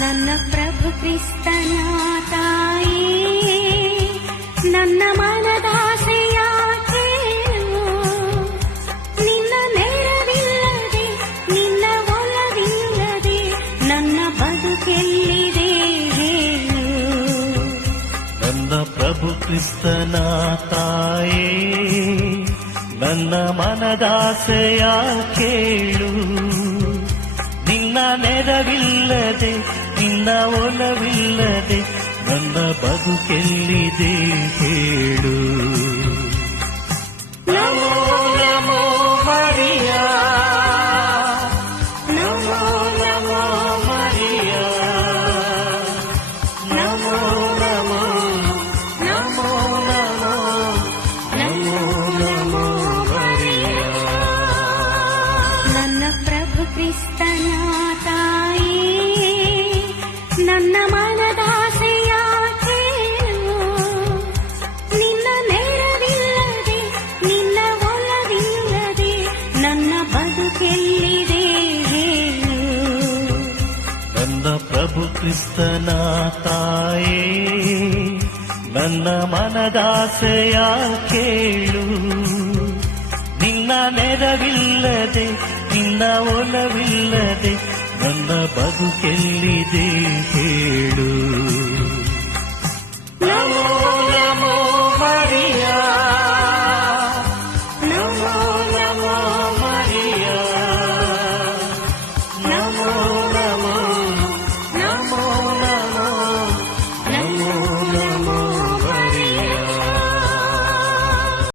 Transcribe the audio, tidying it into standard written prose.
ನನ್ನ ಪ್ರಭು ಕ್ರಿಸ್ತನ ತಾಯಿ, ನನ್ನ ಮನದಾಸೆಯ ಕೇಳು. ನಿನ್ನ ನೆರವಿಲ್ಲದೆ, ನಿನ್ನ ಒಲವಿಲ್ಲದೆ ನನ್ನ ಬದುಕೆಲ್ಲಿದೆ ಹೇಳು. ನನ್ನ ಪ್ರಭು ಕ್ರಿಸ್ತನ ತಾಯೇ, ನನ್ನ ಮನದಾಸೆಯ ಕೇಳು. ನಿನ್ನ ನೆರವಿಲ್ಲದೆ, ನಿನ್ನ ಒಲವಿಲ್ಲದೆ ನನ್ನ ಬದುಕೆಲ್ಲಿದೆ ಹೇಳು. ನಮೋ ನಮೋ ಮರಿಯಾ, ನಮೋ ನಮೋ ಮರಿಯಾ, ನಮೋ ನಮೋ ನಮೋ ನಮೋ ನಮೋ ನಮೋ ಮರಿಯಾ. ನನ್ನ ಪ್ರಭು ಕ್ರಿಸ್ತನ ತಾಯಿ, ನನ್ನ ಮನದಾಸೆಯ ಕೇಳು. ನಿನ್ನ ನೆರವಿಲ್ಲದೆ, ನಿನ್ನ ಒಲವಿಲ್ಲದೆ ನನ್ನ ಬದುಕೆಲ್ಲಿದೆ ಹೇಳು. ನನ್ನ ಪ್ರಭು ಕ್ರಿಸ್ತನ ತಾಯೇ, ನನ್ನ ಮನದಾಸೆಯ ಕೇಳು. ನಿನ್ನ ನೆರವಿಲ್ಲದೆ, ನಿನ್ನ ಒಲವಿಲ್ಲದೆ ನನ್ನ ಬದುಕೆಲ್ಲಿದೆ ಹೇಳು.